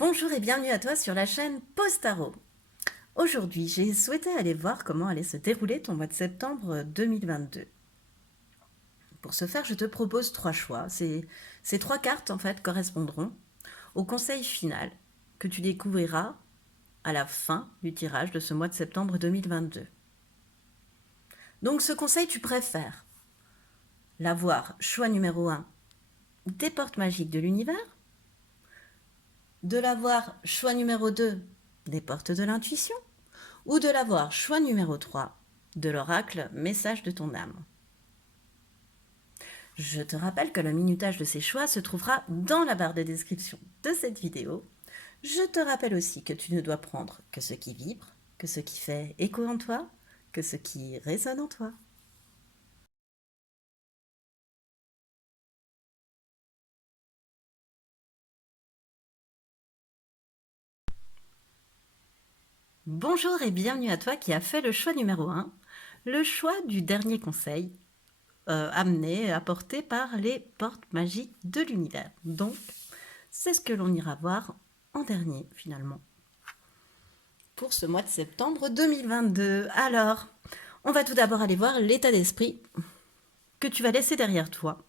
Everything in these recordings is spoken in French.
Bonjour et bienvenue à toi sur la chaîne Pause Tarot. Aujourd'hui, j'ai souhaité aller voir comment allait se dérouler ton mois de septembre 2022. Pour ce faire, je te propose trois choix. Ces trois cartes, en fait, correspondront au conseil final que tu découvriras à la fin du tirage de ce mois de septembre 2022. Donc, ce conseil, tu préfères l'avoir choix numéro 1 des portes magiques de l'univers, de l'avoir choix numéro 2 des portes de l'intuition, ou de l'avoir choix numéro 3 de l'oracle message de ton âme. Je te rappelle que le minutage de ces choix se trouvera dans la barre de description de cette vidéo. Je te rappelle aussi que tu ne dois prendre que ce qui vibre, que ce qui fait écho en toi, que ce qui résonne en toi. Bonjour et bienvenue à toi qui as fait le choix numéro 1, le choix du dernier conseil amené, apporté par les portes magiques de l'univers. Donc, c'est ce que l'on ira voir en dernier finalement pour ce mois de septembre 2022. Alors, on va tout d'abord aller voir l'état d'esprit que tu vas laisser derrière toi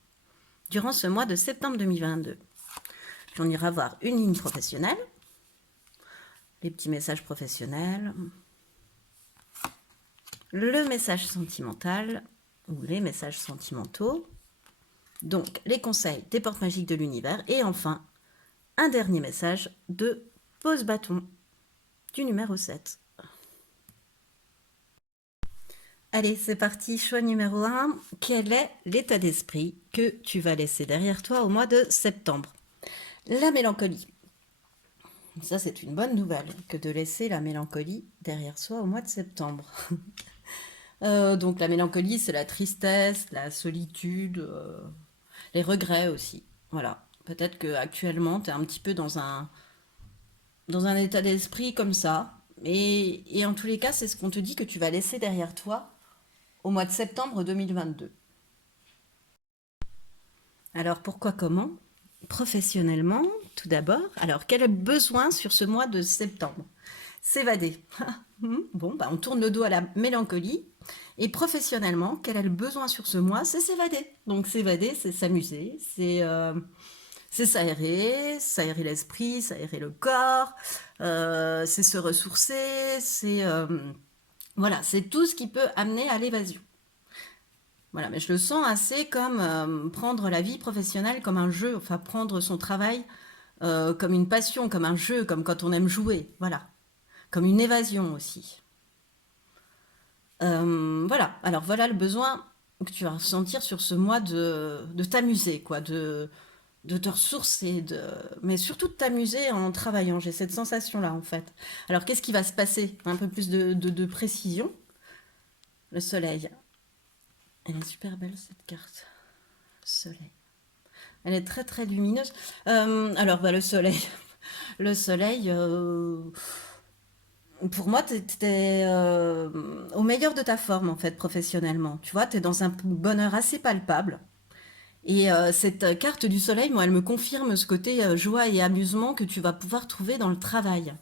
durant ce mois de septembre 2022. On ira voir une ligne professionnelle, les petits messages professionnels, le message sentimental ou les messages sentimentaux, donc les conseils des portes magiques de l'univers et enfin un dernier message de pose bâton du numéro 7. Allez, c'est parti, choix numéro 1. Quel est l'état d'esprit que tu vas laisser derrière toi au mois de septembre? La mélancolie. Ça, c'est une bonne nouvelle que de laisser la mélancolie derrière soi au mois de septembre. Donc la mélancolie, c'est la tristesse, la solitude, les regrets aussi. Voilà. Peut-être que actuellement, tu es un petit peu dans un état d'esprit comme ça. Et en tous les cas, c'est ce qu'on te dit que tu vas laisser derrière toi au mois de septembre 2022. Alors pourquoi comment? Professionnellement, tout d'abord. Alors quel est le besoin sur ce mois de septembre? S'évader. Bon, bah, on tourne le dos à la mélancolie. Et professionnellement, quel est le besoin sur ce mois? C'est s'évader. Donc s'évader, c'est s'amuser, c'est s'aérer l'esprit, s'aérer le corps, c'est se ressourcer, c'est voilà, c'est tout ce qui peut amener à l'évasion. Voilà, mais je le sens assez comme prendre la vie professionnelle comme un jeu, enfin prendre son travail comme une passion, comme un jeu, comme quand on aime jouer, voilà, comme une évasion aussi. Voilà, alors voilà le besoin que tu vas ressentir sur ce mois de t'amuser, quoi, de te ressourcer, mais surtout de t'amuser en travaillant. J'ai cette sensation-là, en fait. Alors, qu'est-ce qui va se passer? Un peu plus de précision. Le soleil. Elle est super belle, cette carte. Soleil. Elle est très, très lumineuse. Alors, bah, le soleil. Le soleil, pour moi, tu es, au meilleur de ta forme, en fait, professionnellement. Tu vois, tu es dans un bonheur assez palpable. Et cette carte du soleil, moi, elle me confirme ce côté joie et amusement que tu vas pouvoir trouver dans le travail.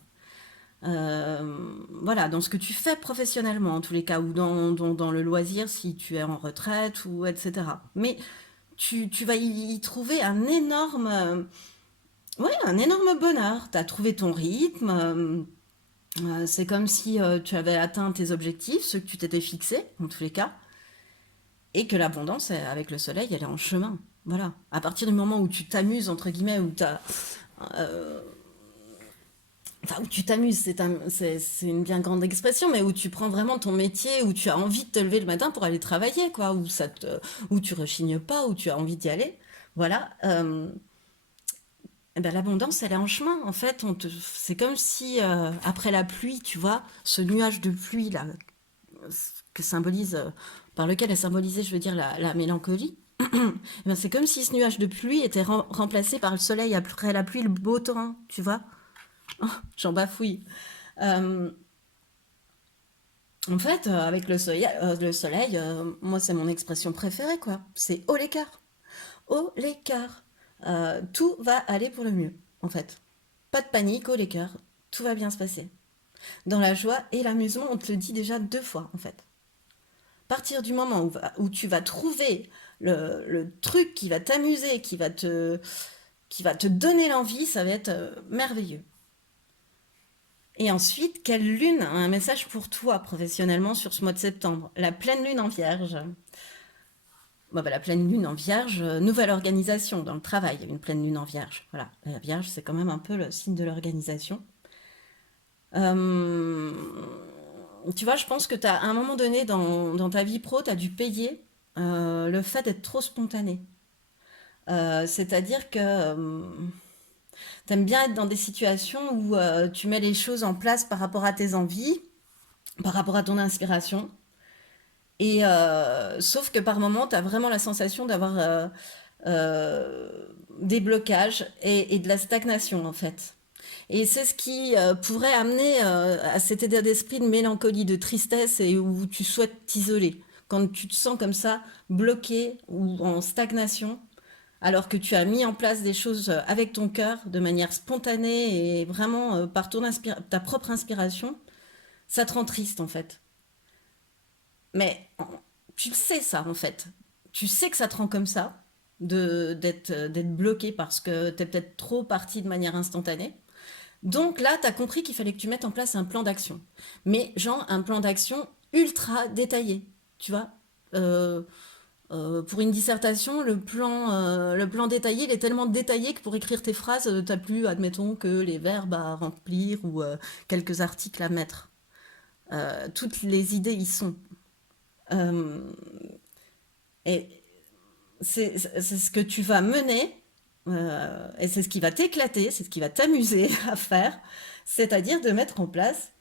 Voilà, dans ce que tu fais professionnellement, en tous les cas, ou dans le loisir si tu es en retraite, ou etc. Mais tu vas y trouver un énorme bonheur. Tu as trouvé ton rythme. C'est comme si tu avais atteint tes objectifs, ceux que tu t'étais fixés, en tous les cas. Et que l'abondance, avec le soleil, elle est en chemin. Voilà. À partir du moment où tu t'amuses, entre guillemets, euh, où tu t'amuses, c'est une bien grande expression, mais où tu prends vraiment ton métier, où tu as envie de te lever le matin pour aller travailler, quoi, où tu rechignes pas, où tu as envie d'y aller. Voilà. Eh ben, l'abondance, elle est en chemin. En fait, c'est comme si, après la pluie, tu vois, ce nuage de pluie, là, que symbolise, par lequel est symbolisée, je veux dire, la mélancolie. Eh ben, c'est comme si ce nuage de pluie était remplacé par le soleil après la pluie, le beau temps, tu vois. Oh, j'en bafouille. Euh, En fait, avec le soleil, moi, c'est mon expression préférée, quoi. C'est haut l'écart. Haut l'écart. Tout va aller pour le mieux, en fait. Pas de panique, haut les cœurs, tout va bien se passer. Dans la joie et l'amusement, on te le dit déjà 2 fois en fait. À partir du moment où tu vas trouver le truc qui va t'amuser, qui va te donner l'envie, ça va être merveilleux. Et ensuite, quelle lune a un message pour toi professionnellement sur ce mois de septembre? La pleine lune en vierge. Bon, bah, la pleine lune en vierge, nouvelle organisation dans le travail, une pleine lune en vierge. Voilà, la vierge, c'est quand même un peu le signe de l'organisation. Euh, Tu vois, je pense que à un moment donné dans ta vie pro, tu as dû payer le fait d'être trop spontané. C'est-à-dire que tu aimes bien être dans des situations où tu mets les choses en place par rapport à tes envies, par rapport à ton inspiration. Et sauf que par moment, tu as vraiment la sensation d'avoir euh, des blocages et de la stagnation en fait. Et c'est ce qui pourrait amener à cet état d'esprit de mélancolie, de tristesse et où tu souhaites t'isoler. Quand tu te sens comme ça, bloqué ou en stagnation, alors que tu as mis en place des choses avec ton cœur, de manière spontanée et vraiment par ta propre inspiration, ça te rend triste en fait. Mais tu le sais ça en fait. Tu sais que ça te rend comme ça, d'être bloqué parce que tu es peut-être trop parti de manière instantanée. Donc là, tu as compris qu'il fallait que tu mettes en place un plan d'action. Mais genre un plan d'action ultra détaillé. Tu vois. Euh, pour une dissertation, le plan détaillé, il est tellement détaillé que pour écrire tes phrases, tu n'as plus, admettons, que les verbes à remplir ou quelques articles à mettre. Toutes les idées y sont. Euh, et c'est ce que tu vas mener, et c'est ce qui va t'éclater, c'est ce qui va t'amuser à faire, c'est-à-dire de mettre en place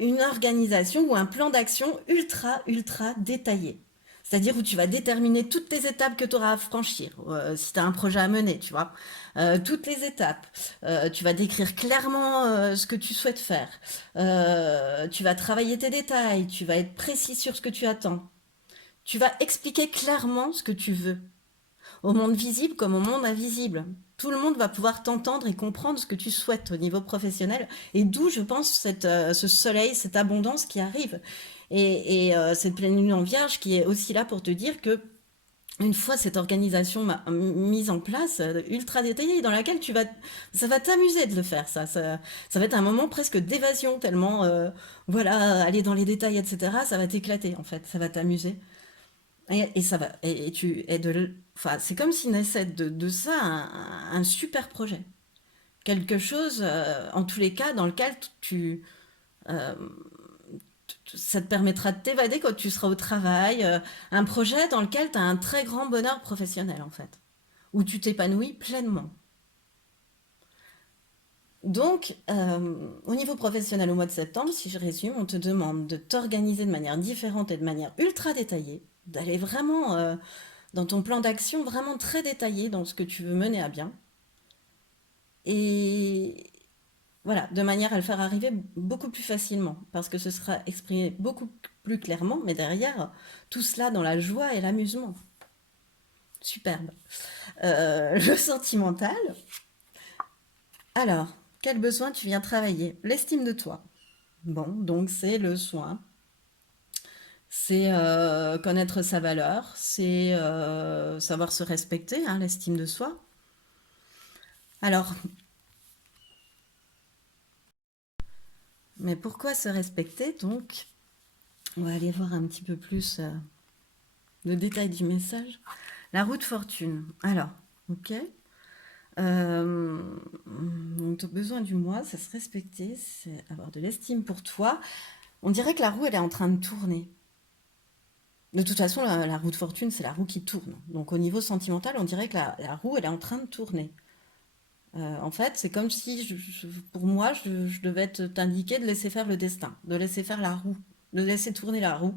une organisation ou un plan d'action ultra, ultra détaillé. C'est-à-dire où tu vas déterminer toutes les étapes que tu auras à franchir, si tu as un projet à mener, tu vois. Toutes les étapes. Tu vas décrire clairement ce que tu souhaites faire. Tu vas travailler tes détails, tu vas être précis sur ce que tu attends. Tu vas expliquer clairement ce que tu veux, au monde visible comme au monde invisible. Tout le monde va pouvoir t'entendre et comprendre ce que tu souhaites au niveau professionnel, et d'où, je pense, ce soleil, cette abondance qui arrive. Et cette pleine lune en vierge qui est aussi là pour te dire que une fois cette organisation mise en place, ultra détaillée, dans laquelle ça va t'amuser de le faire, ça va être un moment presque d'évasion, tellement, voilà, aller dans les détails, etc., ça va t'éclater, en fait, ça va t'amuser. Et ça va, et tu es enfin, c'est comme si naissait de ça un super projet. Quelque chose, en tous les cas, dans lequel euh, ça te permettra de t'évader quand tu seras au travail. Un projet dans lequel tu as un très grand bonheur professionnel, en fait, où tu t'épanouis pleinement. Donc, au niveau professionnel, au mois de septembre, si je résume, on te demande de t'organiser de manière différente et de manière ultra détaillée, d'aller vraiment dans ton plan d'action, vraiment très détaillé dans ce que tu veux mener à bien. Et voilà, de manière à le faire arriver beaucoup plus facilement, parce que ce sera exprimé beaucoup plus clairement, mais derrière, tout cela dans la joie et l'amusement. Superbe. Le sentimental. Alors, quel besoin tu viens travailler? L'estime de toi. Bon, donc c'est le soin, c'est connaître sa valeur, c'est savoir se respecter, hein, l'estime de soi. Alors, mais pourquoi se respecter donc? On va aller voir un petit peu plus le détail du message. La roue de fortune. Alors, ok. Donc, ton besoin du mois, c'est se respecter, c'est avoir de l'estime pour toi. On dirait que la roue, elle est en train de tourner. De toute façon, la roue de fortune, c'est la roue qui tourne. Donc, au niveau sentimental, on dirait que la roue, elle est en train de tourner. En fait, c'est comme si, pour moi, je devais t'indiquer de laisser faire le destin, de laisser faire la roue, de laisser tourner la roue,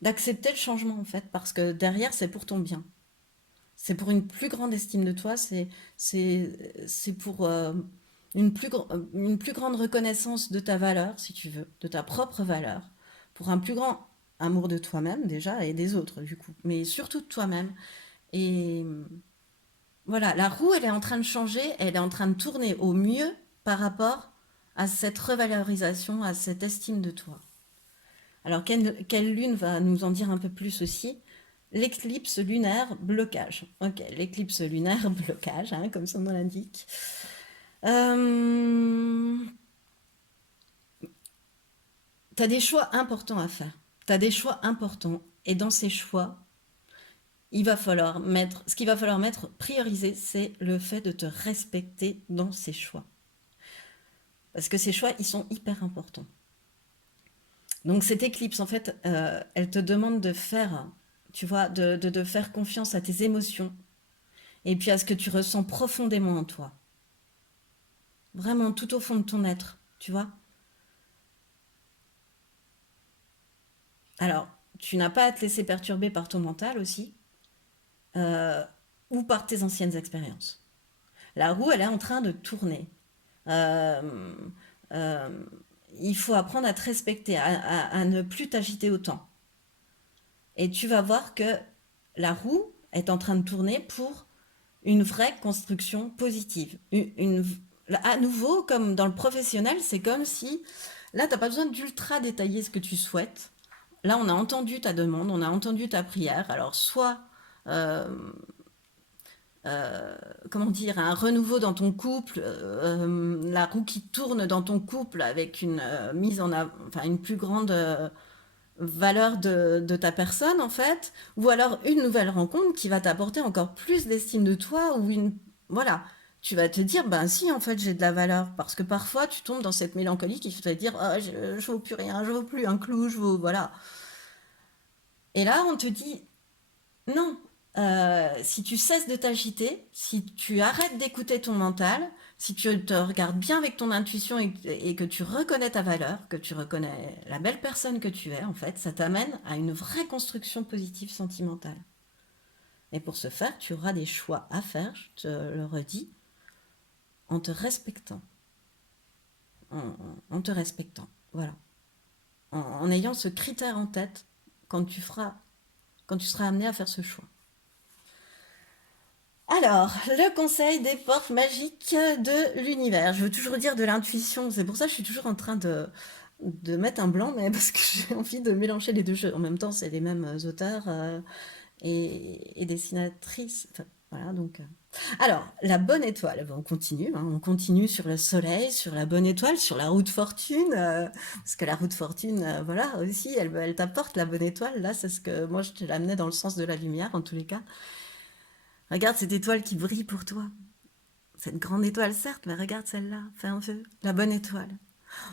d'accepter le changement, en fait, parce que derrière, c'est pour ton bien. C'est pour une plus grande estime de toi, c'est pour une plus grande reconnaissance de ta valeur, si tu veux, de ta propre valeur, pour un plus grand amour de toi-même déjà et des autres, du coup, mais surtout de toi-même. Et Voilà, la roue, elle est en train de changer, elle est en train de tourner au mieux par rapport à cette revalorisation, à cette estime de toi. Alors, quelle lune va nous en dire un peu plus aussi? L'éclipse lunaire, blocage. Ok, l'éclipse lunaire, blocage, hein, comme son nom l'indique. Euh, T'as des choix importants à faire. T'as des choix importants. Et dans ces choix, ce qu'il va falloir mettre, prioriser, c'est le fait de te respecter dans ces choix. Parce que ces choix, ils sont hyper importants. Donc cette éclipse, en fait, elle te demande de faire, tu vois, de faire confiance à tes émotions et puis à ce que tu ressens profondément en toi. Vraiment tout au fond de ton être, tu vois. Alors, tu n'as pas à te laisser perturber par ton mental aussi, euh, ou par tes anciennes expériences. La roue, elle est en train de tourner. Euh, euh, il faut apprendre à te respecter, à ne plus t'agiter autant. Et tu vas voir que la roue est en train de tourner pour une vraie construction positive. À nouveau, comme dans le professionnel, c'est comme si, là, tu n'as pas besoin d'ultra détailler ce que tu souhaites. Là, on a entendu ta demande, on a entendu ta prière. Alors, soit, euh, comment dire, un renouveau dans ton couple, la roue qui tourne dans ton couple avec une mise en avant, enfin, une plus grande valeur de ta personne, en fait, ou alors une nouvelle rencontre qui va t'apporter encore plus d'estime de toi, ou une... Voilà. Tu vas te dire, ben si, en fait, j'ai de la valeur. Parce que parfois, tu tombes dans cette mélancolie qui fait te dire, oh, je vaux plus rien, je vaux plus un clou, je vaux... Voilà. Et là, on te dit, non, si tu cesses de t'agiter, si tu arrêtes d'écouter ton mental, si tu te regardes bien avec ton intuition et que tu reconnais ta valeur, que tu reconnais la belle personne que tu es, en fait, ça t'amène à une vraie construction positive sentimentale. Et pour ce faire, tu auras des choix à faire, je te le redis, en te respectant. En te respectant. Voilà. En ayant ce critère en tête quand tu seras amené à faire ce choix. Alors, le conseil des portes magiques de l'univers. Je veux toujours dire de l'intuition, c'est pour ça que je suis toujours en train de mettre un blanc, mais parce que j'ai envie de mélanger les deux jeux. En même temps, c'est les mêmes auteurs et dessinatrices. Enfin, voilà, donc. Alors, la bonne étoile, ben, on continue, hein, on continue sur le soleil, sur la bonne étoile, sur la route fortune, parce que la route fortune, voilà, aussi, elle t'apporte la bonne étoile. Là, c'est ce que moi, je te l'amenais dans le sens de la lumière, en tous les cas. Regarde cette étoile qui brille pour toi. Cette grande étoile, certes, mais regarde celle-là, fais un feu, la bonne étoile.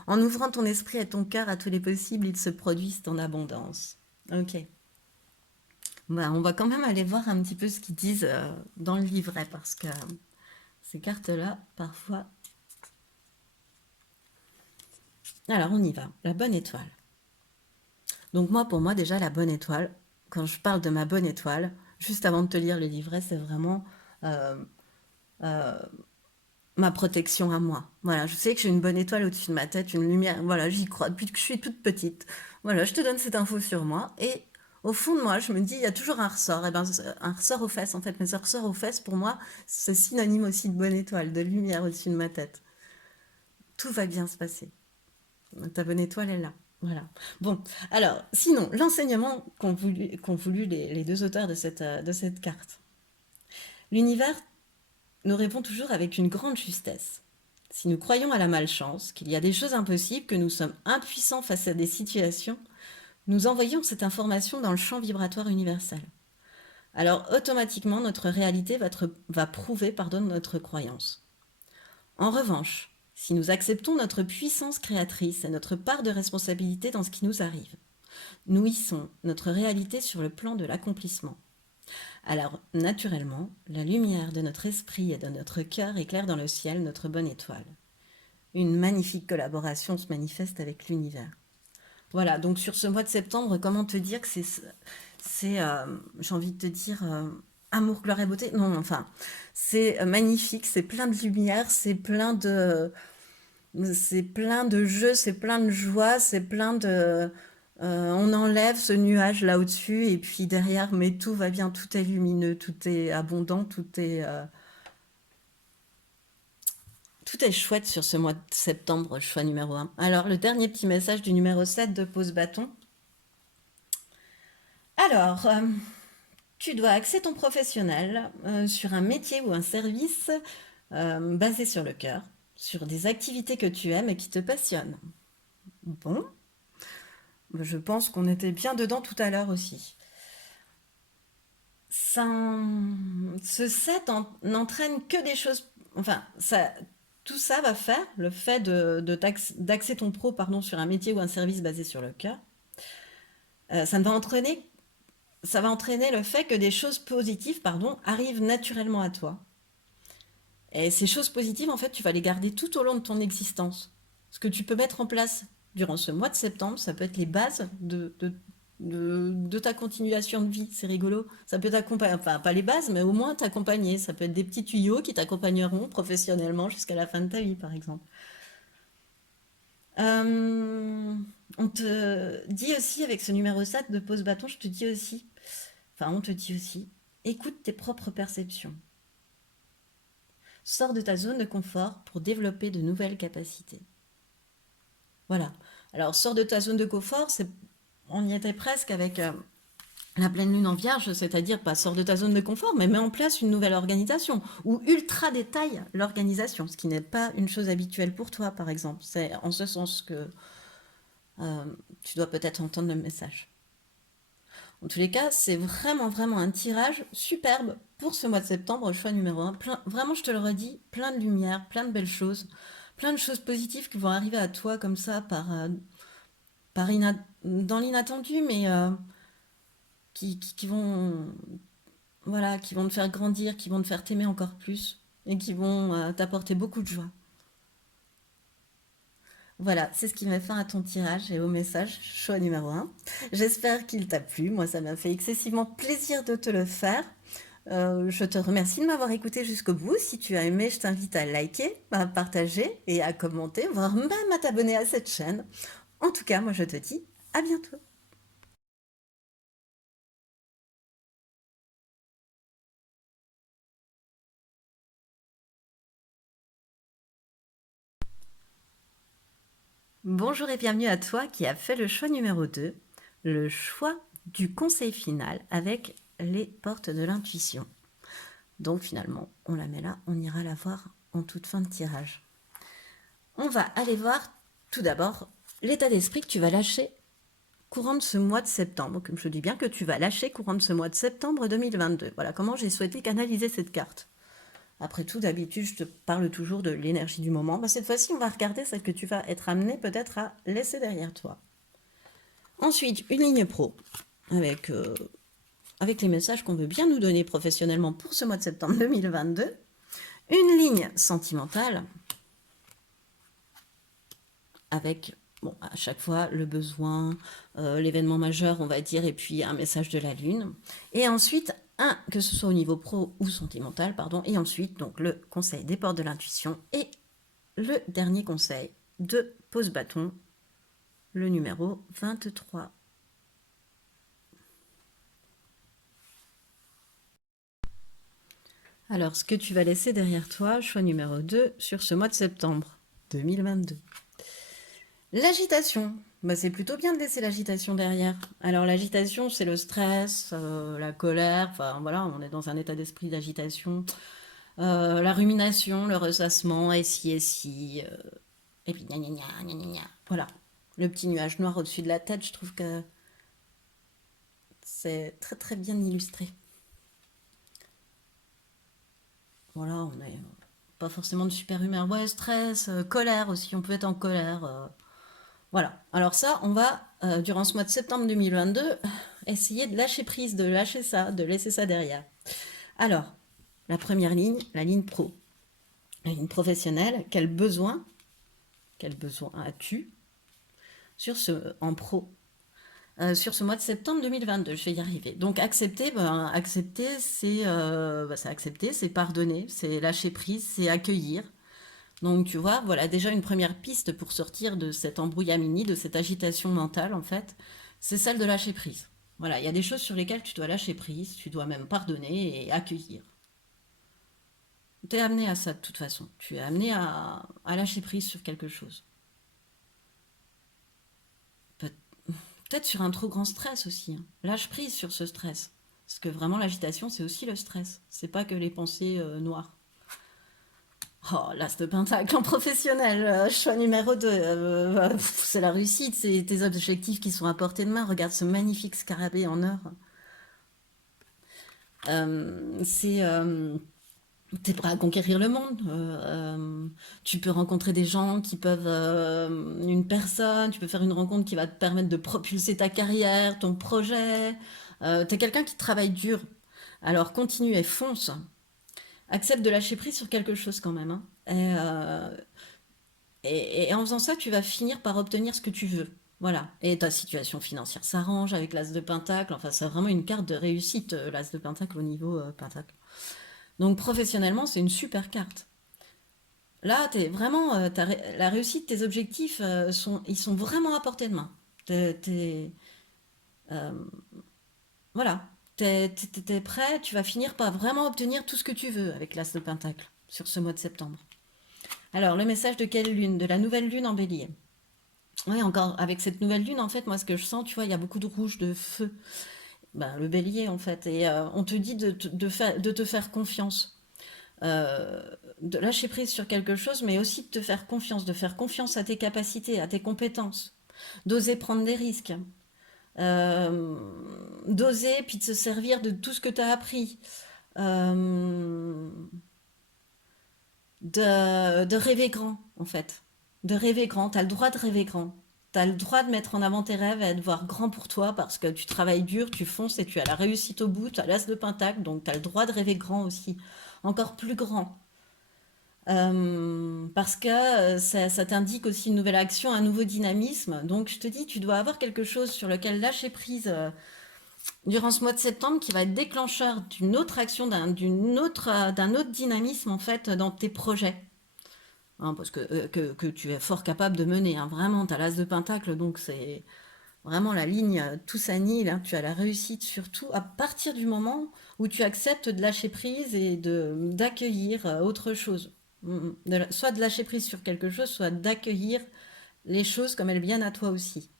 En ouvrant ton esprit et ton cœur à tous les possibles, ils se produisent en abondance. Ok. Bah, on va quand même aller voir un petit peu ce qu'ils disent dans le livret, parce que ces cartes-là, parfois... Alors, on y va. La bonne étoile. Donc moi, pour moi, déjà, la bonne étoile, quand je parle de ma bonne étoile, juste avant de te lire le livret, c'est vraiment euh, euh, ma protection à moi. Voilà, je sais que j'ai une bonne étoile au-dessus de ma tête, une lumière. Voilà, j'y crois depuis que je suis toute petite. Voilà, je te donne cette info sur moi. Et au fond de moi, je me dis, il y a toujours un ressort. Et ben, un ressort aux fesses, en fait. Mais ce ressort aux fesses, pour moi, c'est synonyme aussi de bonne étoile, de lumière au-dessus de ma tête. Tout va bien se passer. Ta bonne étoile est là. Voilà. Bon, alors, sinon, l'enseignement qu'ont voulu les deux auteurs de cette carte. L'univers nous répond toujours avec une grande justesse. Si nous croyons à la malchance, qu'il y a des choses impossibles, que nous sommes impuissants face à des situations, nous envoyons cette information dans le champ vibratoire universel. Alors automatiquement, notre réalité va prouver notre croyance. En revanche, si nous acceptons notre puissance créatrice et notre part de responsabilité dans ce qui nous arrive, nous hissons notre réalité sur le plan de l'accomplissement. Alors, naturellement, la lumière de notre esprit et de notre cœur éclaire dans le ciel notre bonne étoile. Une magnifique collaboration se manifeste avec l'univers. Voilà, donc sur ce mois de septembre, comment te dire que j'ai envie de te dire, amour, gloire et beauté. Non, enfin, c'est magnifique, c'est plein de lumière, c'est plein de jeux, c'est plein de joie, c'est plein de, on enlève ce nuage là au-dessus et puis derrière, mais tout va bien, tout est lumineux, tout est abondant, tout est, Tout est chouette sur ce mois de septembre, choix numéro un. Alors, le dernier petit message du numéro 7 de Pose Bâton. Alors, tu dois axer ton professionnel sur un métier ou un service basé sur le cœur, sur des activités que tu aimes et qui te passionnent. Bon, je pense qu'on était bien dedans tout à l'heure aussi. Ça, ce set n'entraîne que des choses. Enfin, ça, tout ça va faire, le fait d'axer ton pro pardon, sur un métier ou un service basé sur le cœur, ça va entraîner le fait que des choses positives pardon, arrivent naturellement à toi. Et ces choses positives, en fait, tu vas les garder tout au long de ton existence. Ce que tu peux mettre en place durant ce mois de septembre, ça peut être les bases de ta continuation de vie. C'est rigolo. Ça peut t'accompagner, enfin, pas les bases, mais au moins t'accompagner. Ça peut être des petits tuyaux qui t'accompagneront professionnellement jusqu'à la fin de ta vie, par exemple. On te dit aussi, avec ce numéro 7 de pose bâton, je te dis aussi, enfin, on te dit aussi, écoute tes propres perceptions. Sors de ta zone de confort pour développer de nouvelles capacités. Voilà. Alors, sors de ta zone de confort, on y était presque avec la pleine lune en vierge, c'est-à-dire pas sors de ta zone de confort, mais mets en place une nouvelle organisation ou ultra détaille l'organisation, ce qui n'est pas une chose habituelle pour toi, par exemple. C'est en ce sens que euh, tu dois peut-être entendre le message. En tous les cas, c'est vraiment, vraiment un tirage superbe pour ce mois de septembre, choix numéro un. Vraiment, je te le redis, plein de lumière, plein de choses positives qui vont arriver à toi comme ça dans l'inattendu, mais qui vont, voilà, qui vont te faire grandir, qui vont te faire t'aimer encore plus et qui vont t'apporter beaucoup de joie. Voilà, c'est ce qui met fin à ton tirage et au message, choix numéro un. J'espère qu'il t'a plu. Moi, ça m'a fait excessivement plaisir de te le faire. Je te remercie de m'avoir écouté jusqu'au bout. Si tu as aimé, je t'invite à liker, à partager et à commenter, voire même à t'abonner à cette chaîne. En tout cas, moi, je te dis à bientôt. Bonjour et bienvenue à toi qui as fait le choix numéro 2, le choix du conseil final avec les portes de l'intuition. Donc finalement, on la met là, on ira la voir en toute fin de tirage. On va aller voir tout d'abord l'état d'esprit que tu vas lâcher courant de ce mois de septembre, comme je dis bien que tu vas lâcher courant de ce mois de septembre 2022. Voilà comment j'ai souhaité canaliser cette carte. Après tout, d'habitude, je te parle toujours de l'énergie du moment. Bah, cette fois-ci, on va regarder celle que tu vas être amené peut-être à laisser derrière toi. Ensuite, une ligne pro avec les messages qu'on veut bien nous donner professionnellement pour ce mois de septembre 2022. Une ligne sentimentale avec, bon, à chaque fois, le besoin, l'événement majeur, on va dire, et puis un message de la Lune. Et ensuite, que ce soit au niveau pro ou sentimental, pardon, et ensuite, donc, le conseil des portes de l'intuition et le dernier conseil de pose bâton, le numéro 23. Alors, ce que tu vas laisser derrière toi, choix numéro 2, sur ce mois de septembre 2022. L'agitation. Bah, c'est plutôt bien de laisser l'agitation derrière. Alors l'agitation, c'est le stress, la colère, enfin voilà, on est dans un état d'esprit d'agitation. La rumination, le ressassement, et si, et puis gna gna gna gna gna gna. Voilà, le petit nuage noir au-dessus de la tête, je trouve que c'est très très bien illustré. Voilà, on est pas forcément de super humeur. Ouais, stress, colère aussi, on peut être en colère. Voilà. Alors ça, on va, durant ce mois de septembre 2022, essayer de lâcher prise, de lâcher ça, de laisser ça derrière. Alors, la première ligne, la ligne pro. La ligne professionnelle, quel besoin as-tu en pro sur ce mois de septembre 2022, je vais y arriver. Donc accepter, c'est accepter, c'est pardonner, c'est lâcher prise, c'est accueillir. Donc tu vois, voilà déjà une première piste pour sortir de cette embrouillamini, de cette agitation mentale en fait, c'est celle de lâcher prise. Voilà, il y a des choses sur lesquelles tu dois lâcher prise, tu dois même pardonner et accueillir. Tu es amené à ça de toute façon. Tu es amené à lâcher prise sur quelque chose. Peut- Peut-être sur un trop grand stress aussi, hein. Lâche prise sur ce stress. Parce que vraiment, l'agitation, c'est aussi le stress. C'est pas que les pensées noires. Oh, l'as de pentacle en professionnel, choix numéro 2. C'est la réussite, c'est tes objectifs qui sont à portée de main. Regarde ce magnifique scarabée en or. C'est t'es prêt à conquérir le monde. Tu peux rencontrer des gens qui peuvent, une personne, tu peux faire une rencontre qui va te permettre de propulser ta carrière, ton projet. T'es quelqu'un qui travaille dur. Alors continue et fonce. Accepte de lâcher prise sur quelque chose quand même, hein. Et en faisant ça, tu vas finir par obtenir ce que tu veux. Voilà. Et ta situation financière s'arrange avec l'as de pentacle. Enfin, c'est vraiment une carte de réussite, l'as de pentacle au niveau pentacle. Donc professionnellement, c'est une super carte. Là, t'es vraiment, la réussite, tes objectifs, ils sont vraiment à portée de main. Euh, voilà. T'es prêt, tu vas finir par vraiment obtenir tout ce que tu veux avec l'as de pentacle sur ce mois de septembre. Alors, le message de quelle lune? De la nouvelle lune en bélier. Oui, encore avec cette nouvelle lune, en fait, moi, ce que je sens, tu vois, il y a beaucoup de rouge, de feu. Ben, le bélier, en fait. Et on te dit de te faire confiance. Euh, de lâcher prise sur quelque chose, mais aussi de faire confiance à tes capacités, à tes compétences. D'oser prendre des risques. Euh, D'oser, puis de se servir de tout ce que tu as appris. Euh, de rêver grand, en fait. De rêver grand. Tu as le droit de rêver grand. Tu as le droit de mettre en avant tes rêves et de voir grand pour toi parce que tu travailles dur, tu fonces et tu as la réussite au bout, tu as l'as de pentacle, donc tu as le droit de rêver grand aussi. Encore plus grand. Parce que ça t'indique aussi une nouvelle action, un nouveau dynamisme. Donc je te dis, tu dois avoir quelque chose sur lequel lâcher prise durant ce mois de septembre qui va être déclencheur d'une autre action, d'un autre dynamisme en fait dans tes projets. Hein, parce que tu es fort capable de mener, hein. Vraiment, tu as l'as de pentacle, donc c'est vraiment la ligne, tout s'annule, hein. Tu as la réussite surtout à partir du moment où tu acceptes de lâcher prise et d'accueillir autre chose. Soit de lâcher prise sur quelque chose, soit d'accueillir les choses comme elles viennent à toi aussi.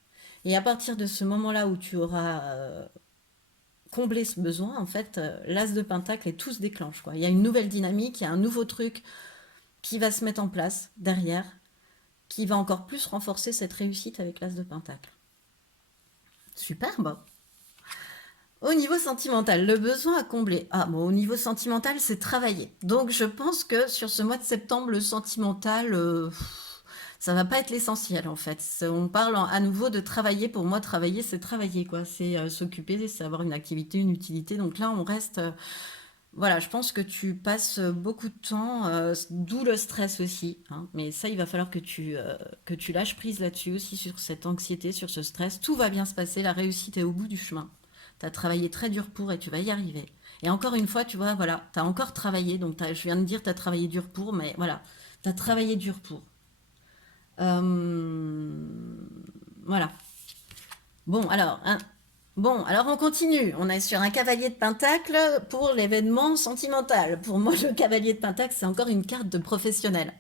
Et à partir de ce moment-là où tu auras comblé ce besoin, en fait, l'as de pentacle et tout se déclenche, quoi. Il y a une nouvelle dynamique, il y a un nouveau truc qui va se mettre en place derrière, qui va encore plus renforcer cette réussite avec l'as de pentacle. Superbe. Au niveau sentimental, le besoin à combler. Ah bon, au niveau sentimental, c'est travailler. Donc je pense que sur ce mois de septembre, le sentimental, ça va pas être l'essentiel en fait. On parle à nouveau de travailler. Pour moi, travailler, c'est travailler quoi. C'est s'occuper, c'est avoir une activité, une utilité. Donc là, on reste. Voilà, je pense que tu passes beaucoup de temps, d'où le stress aussi, hein. Mais ça, il va falloir que tu lâches prise là-dessus aussi, sur cette anxiété, sur ce stress. Tout va bien se passer, la réussite est au bout du chemin. Tu as travaillé très dur pour et tu vas y arriver. Et encore une fois, tu vois, voilà, tu as encore travaillé. Donc, je viens de dire, tu as travaillé dur pour, mais voilà, tu as travaillé dur pour. Voilà. Bon, alors, hein. Bon, alors on continue. On est sur un cavalier de pentacle pour l'événement sentimental. Pour moi, le cavalier de pentacle, c'est encore une carte de professionnel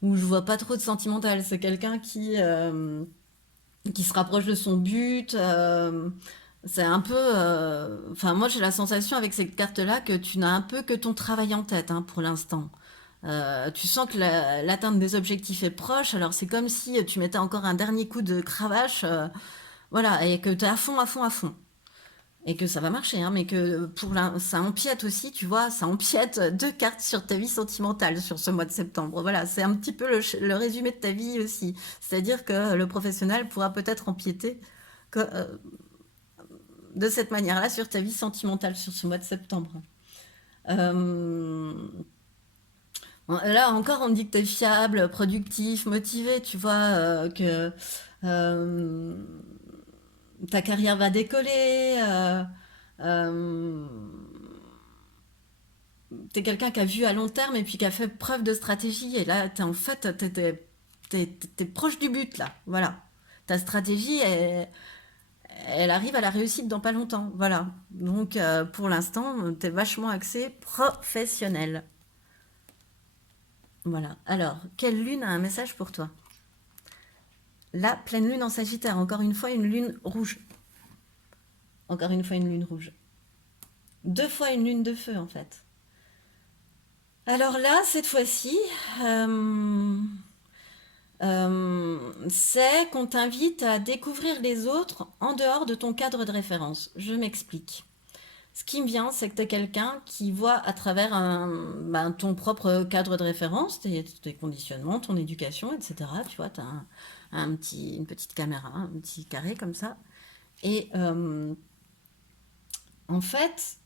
où je vois pas trop de sentimental. C'est quelqu'un qui se rapproche de son but. C'est un peu. Enfin, moi, j'ai la sensation avec cette carte-là que tu n'as un peu que ton travail en tête, hein, pour l'instant. Tu sens que l'atteinte des objectifs est proche. Alors, c'est comme si tu mettais encore un dernier coup de cravache. Voilà, et que tu es à fond, à fond, à fond. Et que ça va marcher, hein, mais que ça empiète aussi, tu vois, ça empiète deux cartes sur ta vie sentimentale sur ce mois de septembre. Voilà, c'est un petit peu le résumé de ta vie aussi. C'est-à-dire que le professionnel pourra peut-être empiéter que, de cette manière-là sur ta vie sentimentale sur ce mois de septembre. Euh, Là encore, on me dit que tu es fiable, productif, motivé, tu vois, que euh, ta carrière va décoller. Euh, T'es quelqu'un qui a vu à long terme et puis qui a fait preuve de stratégie. Et là, en fait, t'es proche du but, là. Voilà. Ta stratégie, elle arrive à la réussite dans pas longtemps. Voilà. Donc, pour l'instant, t'es vachement axé professionnel. Voilà. Alors, quelle lune a un message pour toi? La pleine lune en Sagittaire, encore une fois une lune rouge. Encore une fois une lune rouge. Deux fois une lune de feu en fait. Alors là, cette fois-ci, euh, c'est qu'on t'invite à découvrir les autres en dehors de ton cadre de référence. Je m'explique. Ce qui me vient, c'est que tu es quelqu'un qui voit à travers ton propre cadre de référence, tes conditionnements, ton éducation, etc. Tu vois, tu as une petite caméra, un petit carré comme ça. Et en fait,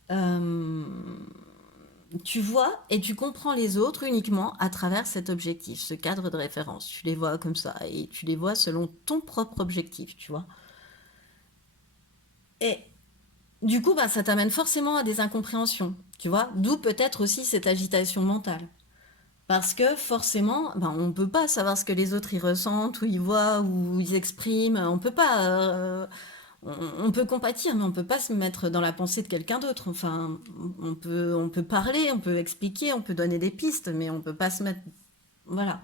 tu vois et tu comprends les autres uniquement à travers cet objectif, ce cadre de référence. Tu les vois comme ça et tu les vois selon ton propre objectif, tu vois. Et du coup, bah, ça t'amène forcément à des incompréhensions, tu vois. D'où peut-être aussi cette agitation mentale. Parce que forcément, ben, on ne peut pas savoir ce que les autres y ressentent, ou ils voient, ou ils expriment. On peut pas. On peut compatir, mais on peut pas se mettre dans la pensée de quelqu'un d'autre. Enfin, on peut parler, on peut expliquer, on peut donner des pistes, mais on peut pas se mettre. Voilà.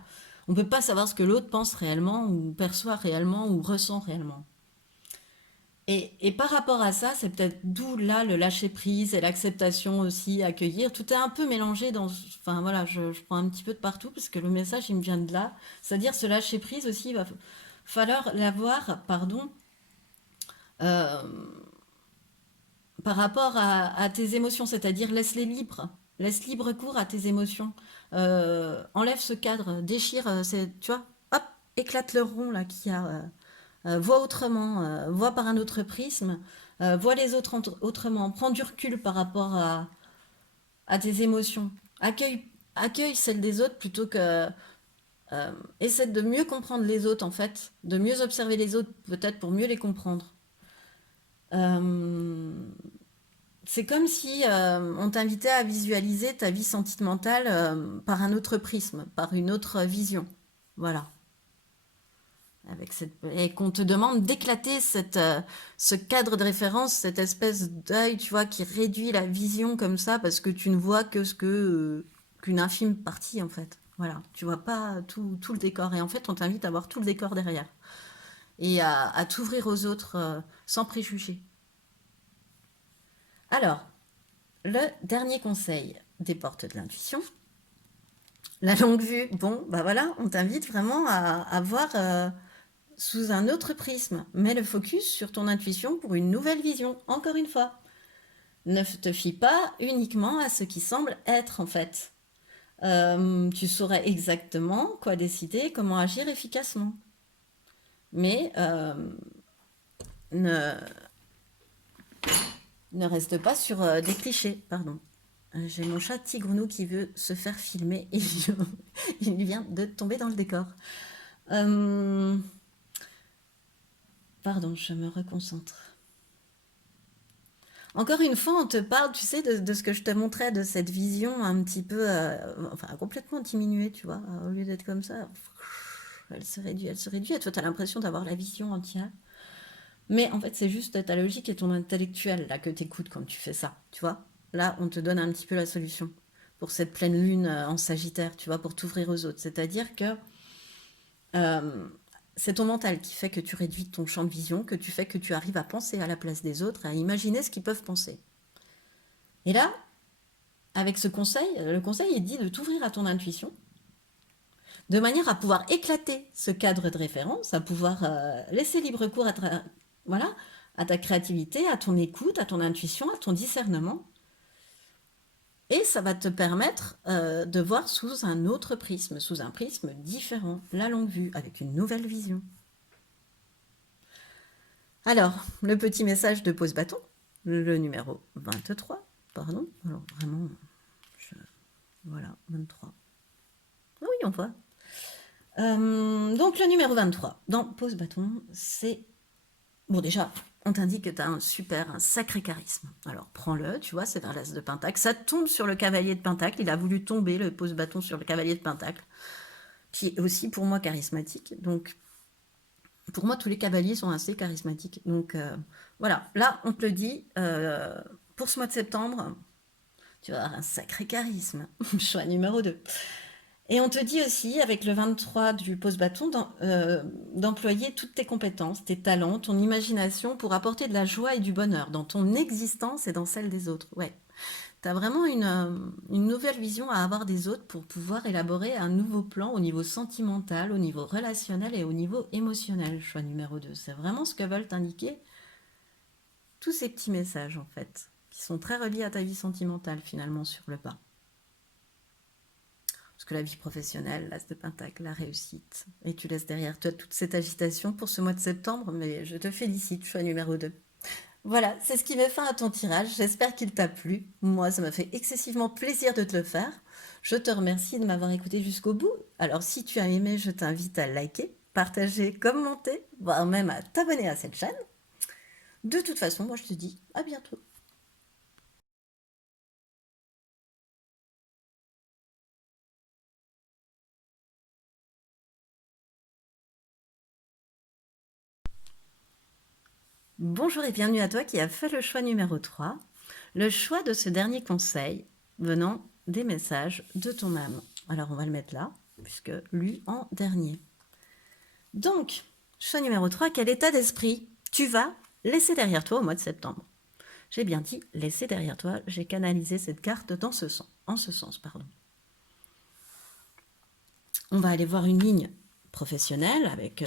On peut pas savoir ce que l'autre pense réellement, ou perçoit réellement, ou ressent réellement. Et par rapport à ça, c'est peut-être d'où là le lâcher prise et l'acceptation aussi, accueillir. Tout est un peu mélangé dans. Enfin voilà, je prends un petit peu de partout parce que le message il me vient de là. C'est-à-dire ce lâcher prise aussi, il va falloir l'avoir, pardon, euh, par rapport à tes émotions, c'est-à-dire laisse-les libres. Laisse libre cours à tes émotions. Enlève ce cadre, déchire, tu vois, hop, éclate le rond là qu'il y a. Vois autrement, vois par un autre prisme, vois les autres autrement, prends du recul par rapport à tes émotions. Accueille celles des autres plutôt que essaie de mieux comprendre les autres en fait, de mieux observer les autres peut-être pour mieux les comprendre. Euh, c'est comme si on t'invitait à visualiser ta vie sentimentale par un autre prisme, par une autre vision. Voilà. Et qu'on te demande d'éclater ce cadre de référence, cette espèce d'œil, tu vois, qui réduit la vision comme ça parce que tu ne vois que qu'une infime partie en fait. Voilà, tu vois pas tout le décor. Et en fait, on t'invite à voir tout le décor derrière et à t'ouvrir aux autres sans préjugés. Alors, le dernier conseil des portes de l'intuition, la longue vue. Bon, bah voilà, on t'invite vraiment à voir sous un autre prisme. Mets le focus sur ton intuition pour une nouvelle vision, encore une fois. Ne te fie pas uniquement à ce qui semble être en fait. Tu saurais exactement quoi décider, comment agir efficacement. Mais ne, ne reste pas sur des clichés, pardon. J'ai mon chat Tigrenou qui veut se faire filmer et il vient de tomber dans le décor. Euh, pardon, je me reconcentre. Encore une fois, on te parle, tu sais, de ce que je te montrais, de cette vision un petit peu, enfin, complètement diminuée, tu vois. Au lieu d'être comme ça, elle se réduit, elle se réduit. Et toi, tu as l'impression d'avoir la vision entière. Mais en fait, c'est juste ta logique et ton intellectuel, là, que tu écoutes quand tu fais ça, tu vois. Là, on te donne un petit peu la solution pour cette pleine lune en Sagittaire, tu vois, pour t'ouvrir aux autres. C'est-à-dire que euh, c'est ton mental qui fait que tu réduis ton champ de vision, que tu fais que tu arrives à penser à la place des autres, à imaginer ce qu'ils peuvent penser. Et là, avec ce conseil, le conseil est dit de t'ouvrir à ton intuition, de manière à pouvoir éclater ce cadre de référence, à pouvoir laisser libre cours voilà, à ta créativité, à ton écoute, à ton intuition, à ton discernement. Et ça va te permettre de voir sous un autre prisme, sous un prisme différent, la longue vue, avec une nouvelle vision. Alors, le petit message de pause bâton, le numéro 23, pardon. Alors, vraiment, voilà, 23. Oui, on voit. Donc, le numéro 23, dans pause bâton, c'est... Bon, déjà, on t'indique que tu as un sacré charisme. Alors, prends-le, tu vois, c'est un l'as de pentacle. Ça tombe sur le cavalier de pentacle. Il a voulu tomber, le pose bâton, sur le cavalier de pentacle, qui est aussi pour moi charismatique. Donc, pour moi, tous les cavaliers sont assez charismatiques. Donc, voilà, là, on te le dit, pour ce mois de septembre, tu vas avoir un sacré charisme. Choix numéro 2. Et on te dit aussi, avec le 23 du pose-bâton, d'employer toutes tes compétences, tes talents, ton imagination pour apporter de la joie et du bonheur dans ton existence et dans celle des autres. Ouais. Tu as vraiment une nouvelle vision à avoir des autres pour pouvoir élaborer un nouveau plan au niveau sentimental, au niveau relationnel et au niveau émotionnel, choix numéro 2. C'est vraiment ce que veulent t'indiquer tous ces petits messages, en fait, qui sont très reliés à ta vie sentimentale, finalement, sur le pas. Parce que la vie professionnelle, l'as de pentacle, la réussite. Et tu laisses derrière toi toute cette agitation pour ce mois de septembre, mais je te félicite, choix numéro 2. Voilà, c'est ce qui met fin à ton tirage. J'espère qu'il t'a plu. Moi, ça m'a fait excessivement plaisir de te le faire. Je te remercie de m'avoir écouté jusqu'au bout. Alors, si tu as aimé, je t'invite à liker, partager, commenter, voire même à t'abonner à cette chaîne. De toute façon, moi, je te dis à bientôt. Bonjour et bienvenue à toi qui as fait le choix numéro 3, le choix de ce dernier conseil venant des messages de ton âme. Alors on va le mettre là, puisque lu en dernier. Donc, choix numéro 3, quel état d'esprit tu vas laisser derrière toi au mois de septembre? J'ai bien dit laisser derrière toi, j'ai canalisé cette carte dans ce sens, en ce sens, pardon. On va aller voir une ligne professionnelle avec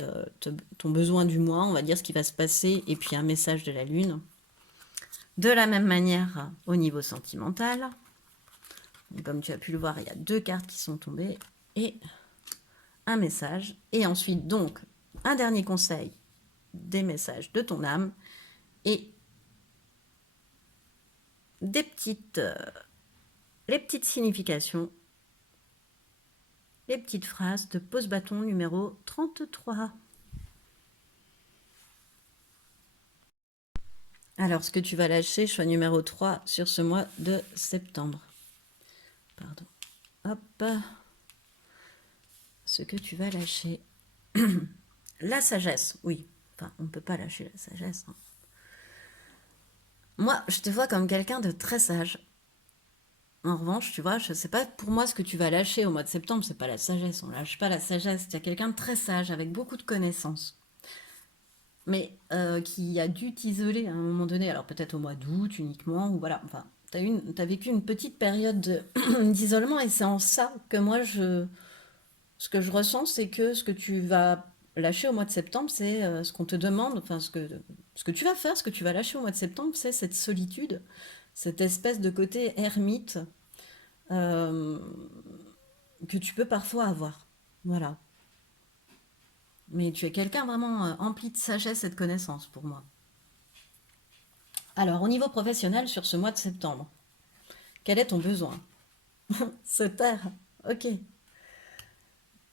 ton besoin du mois, on va dire ce qui va se passer, et puis un message de la lune. De la même manière, au niveau sentimental, comme tu as pu le voir, il y a 2 cartes qui sont tombées et un message. Et ensuite, donc, un dernier conseil, des messages de ton âme et des les petites significations, les petites phrases de pose-bâton numéro 33. Alors, ce que tu vas lâcher, choix numéro 3 sur ce mois de septembre. Pardon. Hop. Ce que tu vas lâcher. La sagesse, oui. Enfin, on ne peut pas lâcher la sagesse. Hein. Moi, je te vois comme quelqu'un de très sage. En revanche, tu vois, je sais pas pour moi ce que tu vas lâcher au mois de septembre, c'est pas la sagesse. On lâche pas la sagesse. Tu as quelqu'un de très sage, avec beaucoup de connaissances. Mais qui a dû t'isoler à un moment donné. Alors peut-être au mois d'août uniquement, ou voilà. Enfin, t'as vécu une petite période d'isolement et c'est en ça que moi, ce que je ressens, c'est que ce que tu vas lâcher au mois de septembre, c'est ce qu'on te demande, enfin ce que tu vas faire, ce que tu vas lâcher au mois de septembre, c'est cette solitude, cette espèce de côté ermite euh, que tu peux parfois avoir. Voilà. Mais tu es quelqu'un vraiment empli de sagesse et de connaissances pour moi. Alors, au niveau professionnel, sur ce mois de septembre, quel est ton besoin? Se taire. Ok.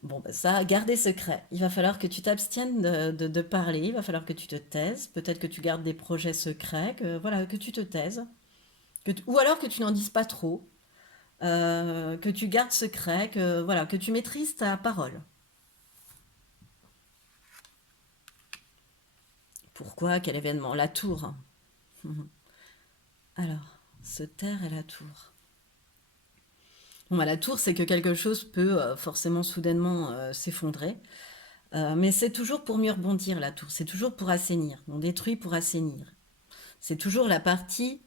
Bon, bah ça, garder secret. Il va falloir que tu t'abstiennes de parler, il va falloir que tu te taises, peut-être que tu gardes des projets secrets, que, voilà, que tu te taises, ou alors que tu n'en dises pas trop, que tu gardes secret, que, voilà, que tu maîtrises ta parole. Pourquoi? Quel événement? La tour. Alors, se taire à la tour. Bon, bah, la tour, c'est que quelque chose peut forcément soudainement s'effondrer. Mais c'est toujours pour mieux rebondir, la tour. C'est toujours pour assainir. On détruit pour assainir. C'est toujours la partie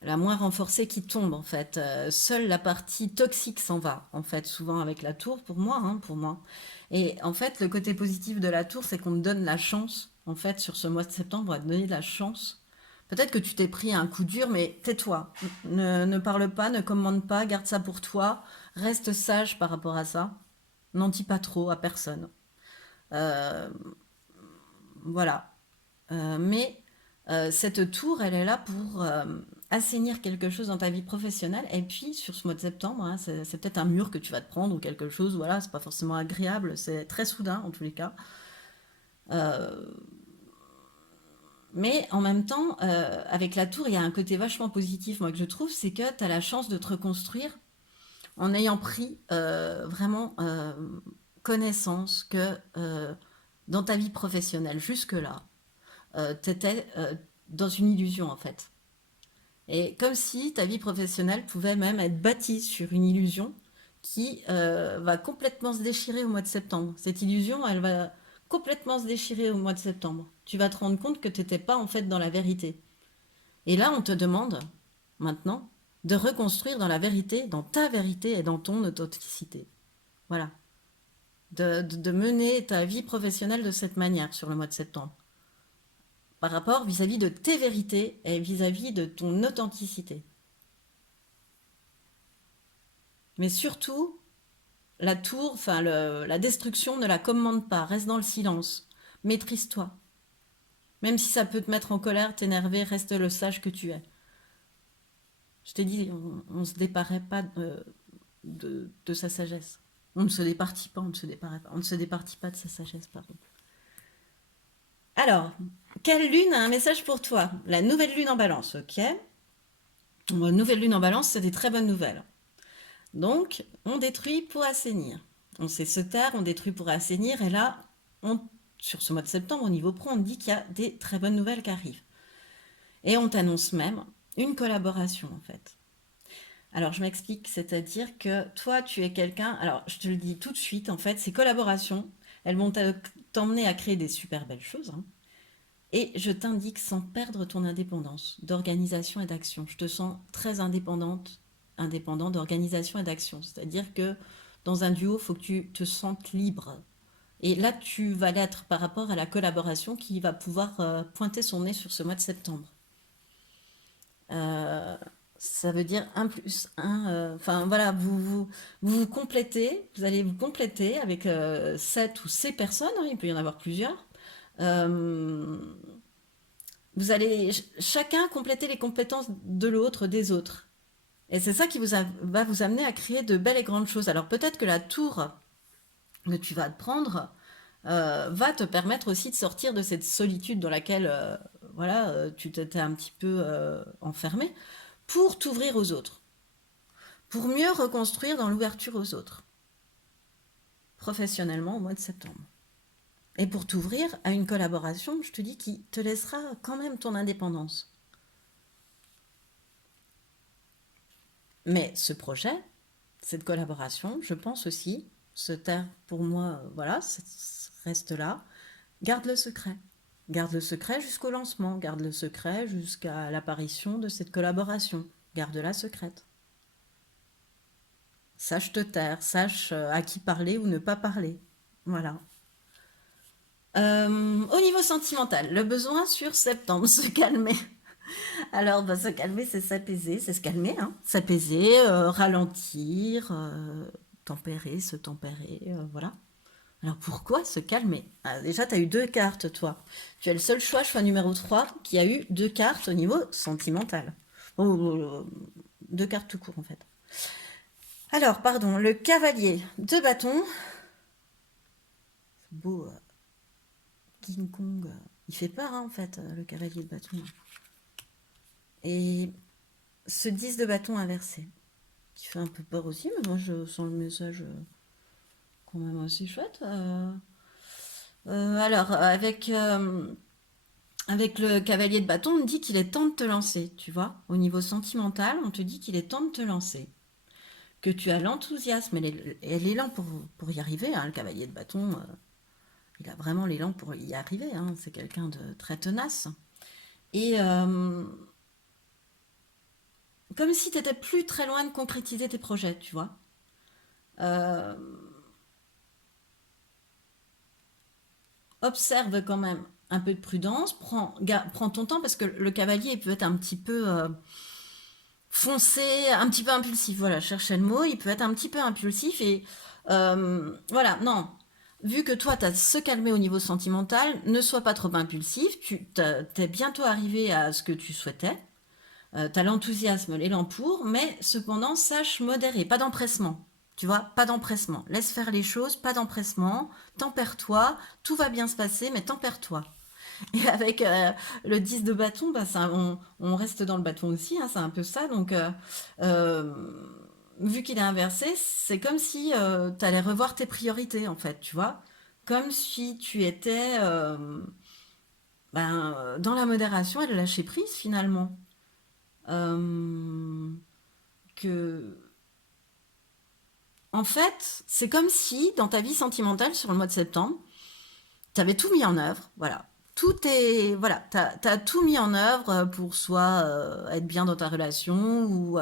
la moins renforcée qui tombe, en fait. Seule la partie toxique s'en va, en fait, souvent avec la tour, pour moi, hein, pour moi. Et en fait, le côté positif de la tour, c'est qu'on te donne la chance, en fait, sur ce mois de septembre, on va te donner de la chance. Peut-être que tu t'es pris un coup dur, mais tais-toi. Ne parle pas, ne commande pas, garde ça pour toi. Reste sage par rapport à ça. N'en dis pas trop à personne. Euh, voilà. Mais cette tour, elle est là pour assainir quelque chose dans ta vie professionnelle. Et puis, sur ce mois de septembre, hein, c'est peut-être un mur que tu vas te prendre ou quelque chose. Voilà, c'est pas forcément agréable. C'est très soudain, en tous les cas. Euh, mais en même temps, avec la tour, il y a un côté vachement positif, moi, que je trouve, c'est que tu as la chance de te reconstruire en ayant pris vraiment connaissance que dans ta vie professionnelle, jusque-là, tu étais dans une illusion, en fait. Et comme si ta vie professionnelle pouvait même être bâtie sur une illusion qui va complètement se déchirer au mois de septembre. Cette illusion, elle va complètement se déchirer au mois de septembre. Tu vas te rendre compte que tu n'étais pas en fait dans la vérité. Et là, on te demande maintenant de reconstruire dans la vérité, dans ta vérité et dans ton authenticité. Voilà. De mener ta vie professionnelle de cette manière sur le mois de septembre. Par rapport vis-à-vis de tes vérités et vis-à-vis de ton authenticité. Mais surtout, la tour, enfin la destruction, ne la commande pas. Reste dans le silence. Maîtrise-toi. Même si ça peut te mettre en colère, t'énerver, reste le sage que tu es. Je t'ai dit, on ne se déparait pas de sa sagesse. On ne se départit pas, on ne se déparait pas. On ne se départit pas de sa sagesse, pardon. Alors, quelle lune a un message pour toi? La nouvelle lune en balance, ok? Nouvelle lune en balance, c'est des très bonnes nouvelles. Donc, on détruit pour assainir. On sait se taire, on détruit pour assainir. Et là, sur ce mois de septembre, au niveau pro, on dit qu'il y a des très bonnes nouvelles qui arrivent. Et on t'annonce même une collaboration, en fait. Alors, je m'explique, c'est-à-dire que toi, tu es quelqu'un... Alors, je te le dis tout de suite, en fait, ces collaborations, elles vont t'emmener à créer des super belles choses, hein. Et je t'indique sans perdre ton indépendance d'organisation et d'action. Je te sens très indépendant d'organisation et d'action. C'est-à-dire que dans un duo, il faut que tu te sentes libre. Et là, tu vas l'être par rapport à la collaboration qui va pouvoir pointer son nez sur ce mois de septembre. Euh, Ça veut dire un plus un. Enfin voilà, vous complétez, vous allez vous compléter avec cette ou ces personnes, hein, il peut y en avoir plusieurs. Euh, Vous allez chacun compléter les compétences de l'autre, des autres. Et c'est ça qui va vous amener à créer de belles et grandes choses. Alors peut-être que la tour que tu vas te prendre va te permettre aussi de sortir de cette solitude dans laquelle voilà, tu t'étais un petit peu enfermé pour t'ouvrir aux autres, pour mieux reconstruire dans l'ouverture aux autres, professionnellement au mois de septembre. Et pour t'ouvrir à une collaboration, je te dis, qui te laissera quand même ton indépendance. Mais ce projet, cette collaboration, je pense aussi, se taire pour moi, voilà, ça reste là. Garde le secret. Garde le secret jusqu'au lancement. Garde le secret jusqu'à l'apparition de cette collaboration. Garde-la secrète. Sache te taire. Sache à qui parler ou ne pas parler. Voilà. Au niveau sentimental, le besoin sur septembre, se calmer. Alors, bah, se calmer, c'est s'apaiser, c'est se calmer, hein. S'apaiser, ralentir, tempérer, se tempérer, voilà. Alors pourquoi se calmer? Ah, déjà, tu as eu deux cartes, toi. Tu as le seul choix numéro 3, qui a eu deux cartes au niveau sentimental. Oh, deux cartes tout court, en fait. Alors, pardon, le cavalier de bâton. C'est beau, King Kong. Il fait peur, hein, en fait, le cavalier de bâton. Et ce 10 de bâton inversé, qui fait un peu peur aussi, mais moi, je sens le message quand même assez chouette. Alors, avec le cavalier de bâton, on te dit qu'il est temps de te lancer, tu vois. Au niveau sentimental, on te dit qu'il est temps de te lancer. Que tu as l'enthousiasme et l'élan pour y arriver, hein. Le cavalier de bâton, il a vraiment l'élan pour y arriver, hein. C'est quelqu'un de très tenace. Et comme si tu étais plus très loin de concrétiser tes projets, tu vois. Euh, Observe quand même un peu de prudence, prends ton temps parce que le cavalier il peut être un petit peu foncé, un petit peu impulsif. Voilà, je cherchais le mot, il peut être un petit peu impulsif et voilà, non. Vu que toi, tu as se calmer au niveau sentimental, ne sois pas trop impulsif, tu es bientôt arrivé à ce que tu souhaitais, tu as l'enthousiasme, l'élan pour, mais cependant, sache modérer, pas d'empressement. Tu vois, pas d'empressement. Laisse faire les choses, pas d'empressement. Tempère-toi, tout va bien se passer, mais tempère-toi. Et avec le 10 de bâton, bah, on reste dans le bâton aussi, hein, c'est un peu ça. Donc, euh, vu qu'il est inversé, c'est comme si tu allais revoir tes priorités, en fait, tu vois. Comme si tu étais dans la modération et le lâcher prise, finalement. euh, que, en fait, c'est comme si dans ta vie sentimentale sur le mois de septembre, tu avais tout mis en œuvre, voilà. Tout est, voilà, t'as tout mis en œuvre pour soit être bien dans ta relation ou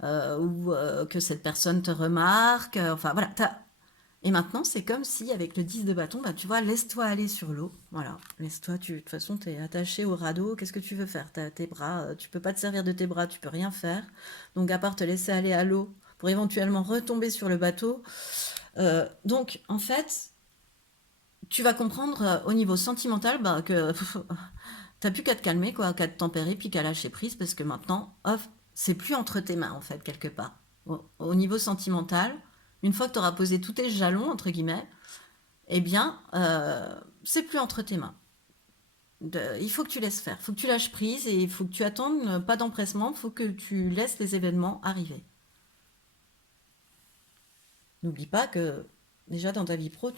que cette personne te remarque. Enfin voilà, et maintenant c'est comme si avec le 10 de bâton, bah tu vois, laisse-toi aller sur l'eau. Voilà, laisse-toi. De toute façon, t'es attaché au radeau. Qu'est-ce que tu veux faire? T'as tes bras, tu peux pas te servir de tes bras, tu peux rien faire. Donc à part te laisser aller à l'eau pour éventuellement retomber sur le bateau. Donc en fait tu vas comprendre au niveau sentimental bah, que t'as plus qu'à te calmer, quoi, qu'à te tempérer, puis qu'à lâcher prise, parce que maintenant, off, c'est plus entre tes mains, en fait, quelque part. Au niveau sentimental, une fois que tu auras posé tous tes jalons, entre guillemets, eh bien, c'est plus entre tes mains. Il faut que tu laisses faire, il faut que tu lâches prise et il faut que tu attendes, pas d'empressement, il faut que tu laisses les événements arriver. N'oublie pas que déjà dans ta vie pro,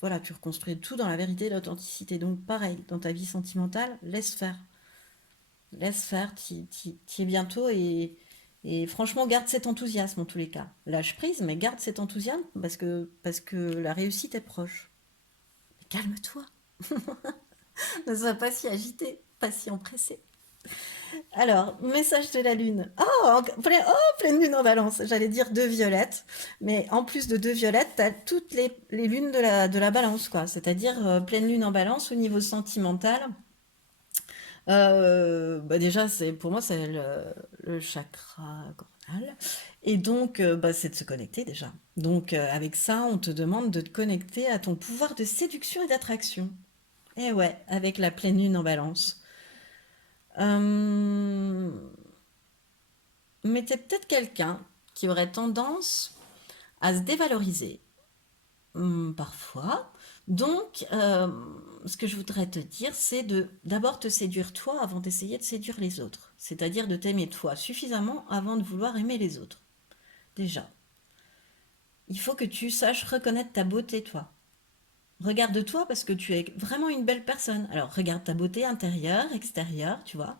voilà, tu reconstruis tout dans la vérité et l'authenticité. Donc pareil, dans ta vie sentimentale, laisse faire. Laisse faire, t'y es bientôt et franchement, garde cet enthousiasme en tous les cas. Lâche prise, mais garde cet enthousiasme parce que la réussite est proche. Mais calme-toi, ne sois pas si agité, pas si empressé. Alors, message de la lune. Pleine lune en balance. J'allais dire deux violettes, mais en plus de deux violettes, t'as toutes les lunes de la balance, quoi. C'est-à-dire pleine lune en balance au niveau sentimental. Bah déjà, pour moi, c'est le chakra coronal. Et donc, bah, c'est de se connecter déjà. Donc, avec ça, on te demande de te connecter à ton pouvoir de séduction et d'attraction. Et ouais, avec la pleine lune en balance. Euh, Mais t'es peut-être quelqu'un qui aurait tendance à se dévaloriser, parfois. Donc, ce que je voudrais te dire, c'est de d'abord te séduire toi avant d'essayer de séduire les autres. C'est-à-dire de t'aimer toi suffisamment avant de vouloir aimer les autres. Déjà, il faut que tu saches reconnaître ta beauté, toi. Regarde-toi parce que tu es vraiment une belle personne. Alors, regarde ta beauté intérieure, extérieure, tu vois.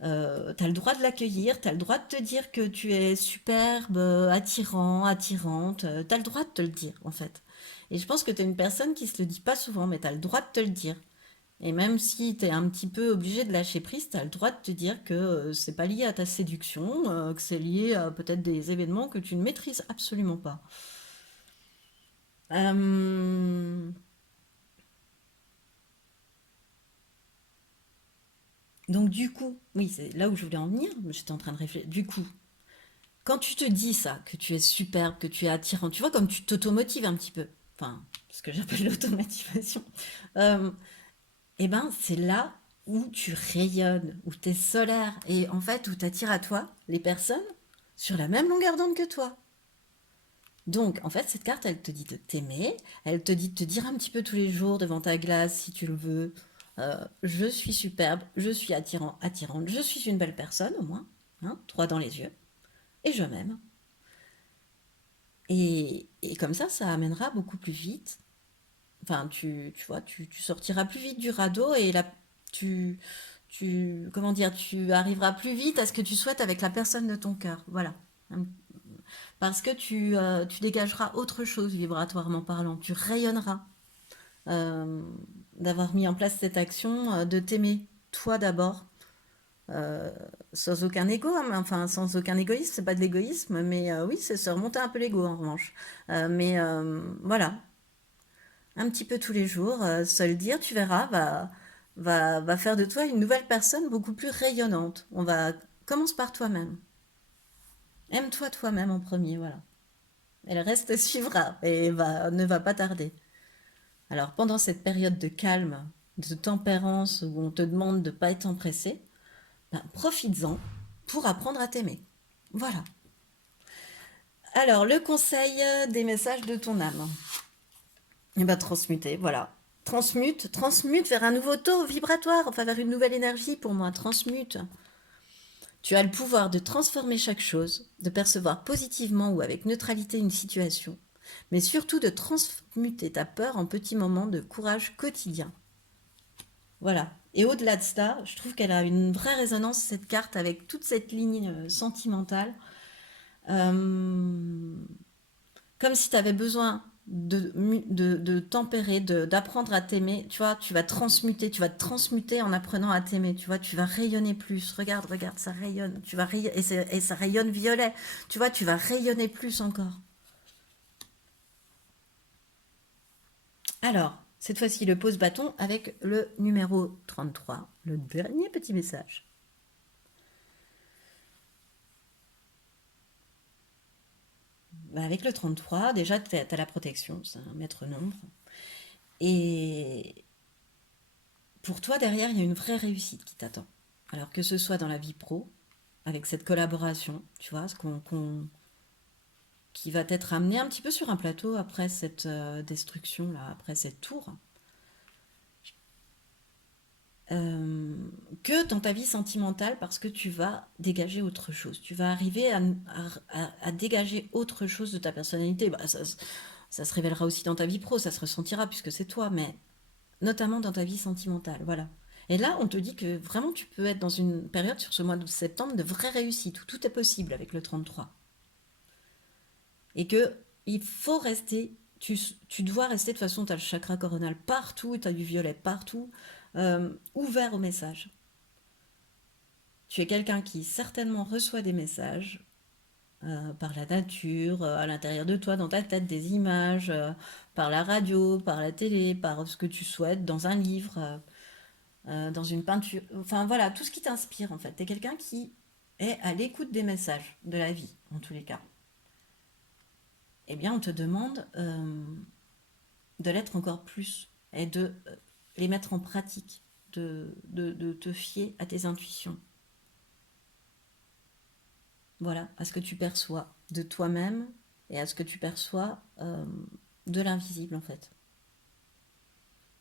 T'as le droit de l'accueillir, t'as le droit de te dire que tu es superbe, attirant, attirante, t'as le droit de te le dire en fait. Et je pense que t'es une personne qui se le dit pas souvent, mais t'as le droit de te le dire. Et même si t'es un petit peu obligé de lâcher prise, t'as le droit de te dire que c'est pas lié à ta séduction, que c'est lié à peut-être des événements que tu ne maîtrises absolument pas. Euh, Donc du coup, oui, c'est là où je voulais en venir, j'étais en train de réfléchir. Du coup, quand tu te dis ça, que tu es superbe, que tu es attirant, tu vois comme tu t'automotives un petit peu, enfin, ce que j'appelle l'automotivation, euh, et ben c'est là où tu rayonnes, où tu es solaire, et en fait où tu attires à toi les personnes sur la même longueur d'onde que toi. Donc en fait cette carte elle te dit de t'aimer, elle te dit de te dire un petit peu tous les jours devant ta glace si tu le veux, je suis superbe, je suis attirant, attirante, je suis une belle personne au moins, hein, droit dans les yeux, et je m'aime. Et comme ça amènera beaucoup plus vite. Enfin, tu vois, tu sortiras plus vite du radeau et là, tu, comment dire, tu arriveras plus vite à ce que tu souhaites avec la personne de ton cœur. Voilà. Parce que tu dégageras autre chose vibratoirement parlant. Tu rayonneras euh, d'avoir mis en place cette action, de t'aimer toi d'abord. euh, Sans aucun ego, hein, enfin sans aucun égoïsme, c'est pas de l'égoïsme, mais oui, c'est se remonter un peu l'ego en revanche. Mais voilà, un petit peu tous les jours, se le dire, tu verras, va faire de toi une nouvelle personne beaucoup plus rayonnante. Commence par toi-même. Aime-toi toi-même en premier, voilà. Et le reste suivra et ne va pas tarder. Alors pendant cette période de calme, de tempérance où on te demande de ne pas être empressé, ben, profites-en pour apprendre à t'aimer. Voilà. Alors, le conseil des messages de ton âme. Eh ben, transmuter, voilà. Transmute vers un nouveau taux vibratoire, enfin vers une nouvelle énergie pour moi, transmute. Tu as le pouvoir de transformer chaque chose, de percevoir positivement ou avec neutralité une situation, mais surtout de transmuter ta peur en petits moments de courage quotidien. Voilà. Et au-delà de ça, je trouve qu'elle a une vraie résonance, cette carte, avec toute cette ligne sentimentale. Euh, Comme si tu avais besoin de tempérer, d'apprendre à t'aimer. Tu vois, tu vas te transmuter en apprenant à t'aimer. Tu vois, tu vas rayonner plus. Regarde, regarde, ça rayonne. Et ça rayonne violet. Tu vois, tu vas rayonner plus encore. Alors, cette fois-ci, le pose bâton avec le numéro 33, le dernier petit message. Bah, avec le 33, déjà, tu as la protection, c'est un maître nombre. Et pour toi, derrière, il y a une vraie réussite qui t'attend. Alors que ce soit dans la vie pro, avec cette collaboration, tu vois, qui va t'être amené un petit peu sur un plateau après cette destruction-là, après cette tour, euh, que dans ta vie sentimentale, parce que tu vas dégager autre chose. Tu vas arriver à dégager autre chose de ta personnalité. Bah, ça se révélera aussi dans ta vie pro, ça se ressentira puisque c'est toi, mais notamment dans ta vie sentimentale, voilà. Et là, on te dit que vraiment tu peux être dans une période sur ce mois de septembre de vraie réussite, où tout est possible avec le 33. Et que il faut rester, tu dois rester, de toute façon, tu as le chakra coronal partout, tu as du violet partout, ouvert au message. Tu es quelqu'un qui certainement reçoit des messages par la nature, à l'intérieur de toi, dans ta tête, des images, par la radio, par la télé, par ce que tu souhaites, dans un livre. Dans une peinture, enfin voilà, tout ce qui t'inspire en fait. Tu es quelqu'un qui est à l'écoute des messages de la vie, en tous les cas. Eh bien, on te demande de l'être encore plus et de les mettre en pratique, de te fier à tes intuitions. Voilà, à ce que tu perçois de toi-même et à ce que tu perçois de l'invisible en fait.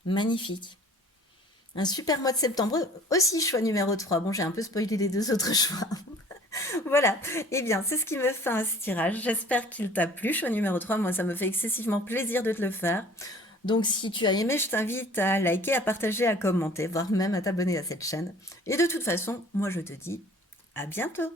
Magnifique. Un super mois de septembre, aussi choix numéro 3. Bon, j'ai un peu spoilé les deux autres choix. Voilà, eh bien, c'est ce qui me fait un ce tirage. J'espère qu'il t'a plu, choix numéro 3. Moi, ça me fait excessivement plaisir de te le faire. Donc, si tu as aimé, je t'invite à liker, à partager, à commenter, voire même à t'abonner à cette chaîne. Et de toute façon, moi, je te dis à bientôt.